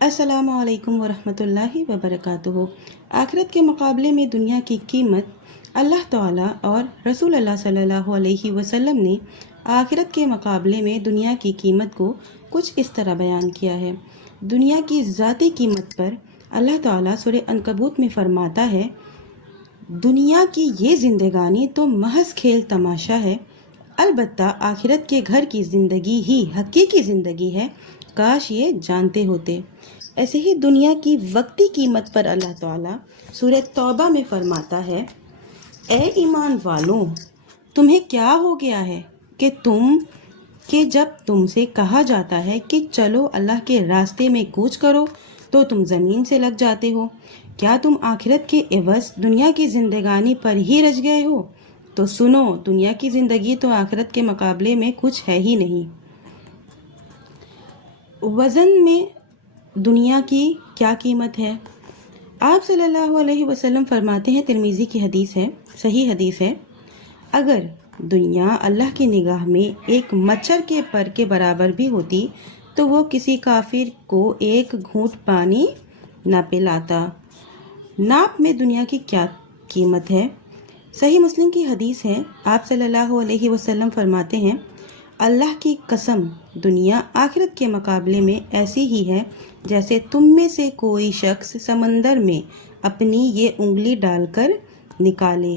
السلام علیکم ورحمۃ اللہ وبرکاتہ۔ آخرت کے مقابلے میں دنیا کی قیمت۔ اللہ تعالیٰ اور رسول اللہ صلی اللہ علیہ وسلم نے آخرت کے مقابلے میں دنیا کی قیمت کو کچھ اس طرح بیان کیا ہے۔ دنیا کی ذاتی قیمت پر اللہ تعالیٰ سورہ عنکبوت میں فرماتا ہے، دنیا کی یہ زندگانی تو محض کھیل تماشا ہے، البتہ آخرت کے گھر کی زندگی ہی حقیقی زندگی ہے، کاش یہ جانتے ہوتے۔ ایسے ہی دنیا کی وقتی قیمت پر اللہ تعالیٰ سورہ توبہ میں فرماتا ہے، اے ایمان والوں، تمہیں کیا ہو گیا ہے کہ جب تم سے کہا جاتا ہے کہ چلو اللہ کے راستے میں کوچ کرو تو تم زمین سے لگ جاتے ہو؟ کیا تم آخرت کے عوض دنیا کی زندگانی پر ہی رچ گئے ہو؟ تو سنو، دنیا کی زندگی تو آخرت کے مقابلے میں کچھ ہے ہی نہیں۔ وزن میں دنیا کی کیا قیمت ہے؟ آپ صلی اللہ علیہ وسلم فرماتے ہیں، ترمذی کی حدیث ہے، صحیح حدیث ہے، اگر دنیا اللہ کی نگاہ میں ایک مچھر کے پر کے برابر بھی ہوتی تو وہ کسی کافر کو ایک گھونٹ پانی نہ پلاتا۔ ناپ میں دنیا کی کیا قیمت ہے؟ صحیح مسلم کی حدیث ہے، آپ صلی اللہ علیہ وسلم فرماتے ہیں، اللہ کی قسم، دنیا آخرت کے مقابلے میں ایسی ہی ہے جیسے تم میں سے کوئی شخص سمندر میں اپنی یہ انگلی ڈال کر نکالے،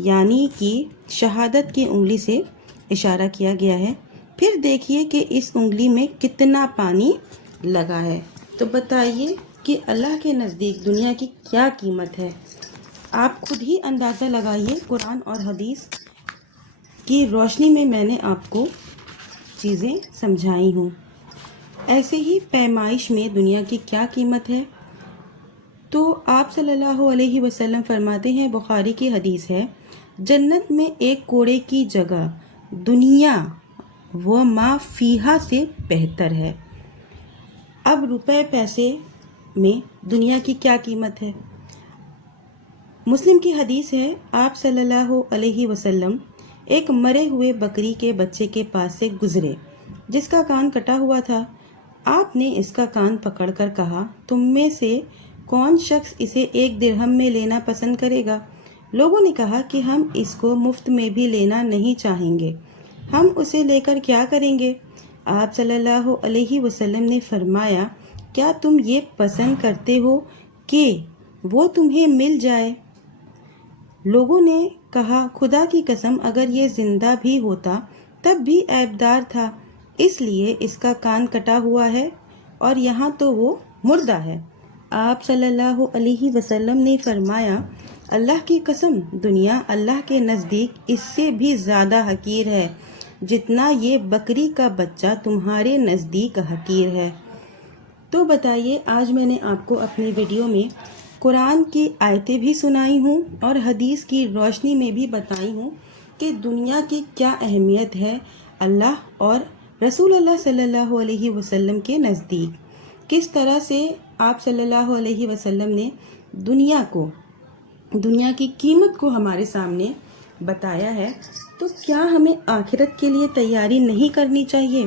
یعنی کہ شہادت کی انگلی سے اشارہ کیا گیا ہے، پھر دیکھیے کہ اس انگلی میں کتنا پانی لگا ہے۔ تو بتائیے کہ اللہ کے نزدیک دنیا کی کیا قیمت ہے؟ آپ خود ہی اندازہ لگائیے۔ قرآن اور حدیث کی روشنی میں میں نے آپ کو چیزیں سمجھائی ہوں۔ ایسے ہی پیمائش میں دنیا کی کیا قیمت ہے؟ تو آپ صلی اللہ علیہ وسلم فرماتے ہیں، بخاری کی حدیث ہے، جنت میں ایک کوڑے کی جگہ دنیا و ما فیہا سے بہتر ہے۔ اب روپے پیسے میں دنیا کی کیا قیمت ہے؟ مسلم کی حدیث ہے، آپ صلی اللہ علیہ وسلم ایک مرے ہوئے بکری کے بچے کے پاس سے گزرے جس کا کان کٹا ہوا تھا۔ آپ نے اس کا کان پکڑ کر کہا، تم میں سے کون شخص اسے 1 درہم میں لینا پسند کرے گا؟ لوگوں نے کہا کہ ہم اس کو مفت میں بھی لینا نہیں چاہیں گے، ہم اسے لے کر کیا کریں گے؟ آپ صلی اللہ علیہ وسلم نے فرمایا، کیا تم یہ پسند کرتے ہو کہ وہ تمہیں مل جائے؟ لوگوں نے کہا، خدا کی قسم، اگر یہ زندہ بھی ہوتا تب بھی عیبدار تھا، اس لیے اس کا کان کٹا ہوا ہے اور یہاں تو وہ مردہ ہے۔ آپ صلی اللہ علیہ وسلم نے فرمایا، اللہ کی قسم، دنیا اللہ کے نزدیک اس سے بھی زیادہ حقیر ہے جتنا یہ بکری کا بچہ تمہارے نزدیک حقیر ہے۔ تو بتائیے، آج میں نے آپ کو اپنی ویڈیو میں قرآن کی آیتیں بھی سنائی ہوں اور حدیث کی روشنی میں بھی بتائی ہوں کہ دنیا کی کیا اہمیت ہے اللہ اور رسول اللہ صلی اللہ علیہ وسلم کے نزدیک، کس طرح سے آپ صلی اللہ علیہ وسلم نے دنیا کی قیمت کو ہمارے سامنے بتایا ہے۔ تو کیا ہمیں آخرت کے لیے تیاری نہیں کرنی چاہیے؟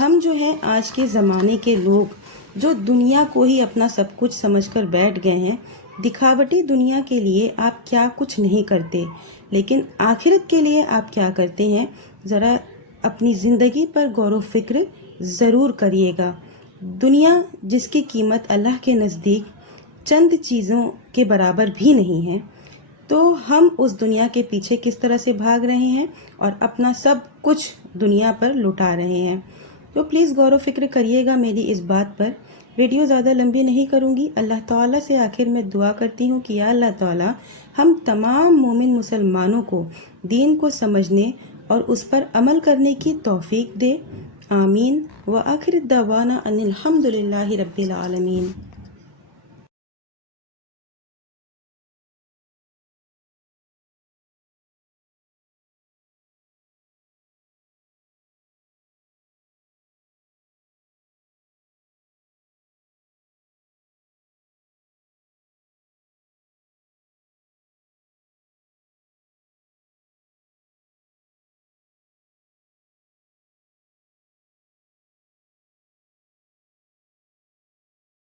ہم جو ہیں آج کے زمانے کے لوگ جو دنیا کو ہی اپنا سب کچھ سمجھ کر بیٹھ گئے ہیں، دکھاوٹی دنیا کے لیے آپ کیا کچھ نہیں کرتے، لیکن آخرت کے لیے آپ کیا کرتے ہیں؟ ذرا اپنی زندگی پر غور و فکر ضرور کریے گا۔ دنیا جس کی قیمت اللہ کے نزدیک چند چیزوں کے برابر بھی نہیں ہے، تو ہم اس دنیا کے پیچھے کس طرح سے بھاگ رہے ہیں اور اپنا سب کچھ دنیا پر لٹا رہے ہیں۔ تو پلیز غور و فکر کریے گا میری اس بات پر۔ ویڈیو زیادہ لمبی نہیں کروں گی۔ اللہ تعالیٰ سے آخر میں دعا کرتی ہوں کہ یا اللہ تعالیٰ ہم تمام مومن مسلمانوں کو دین کو سمجھنے اور اس پر عمل کرنے کی توفیق دے، آمین۔ وآخر دعوانا ان الحمد للہ رب العالمین۔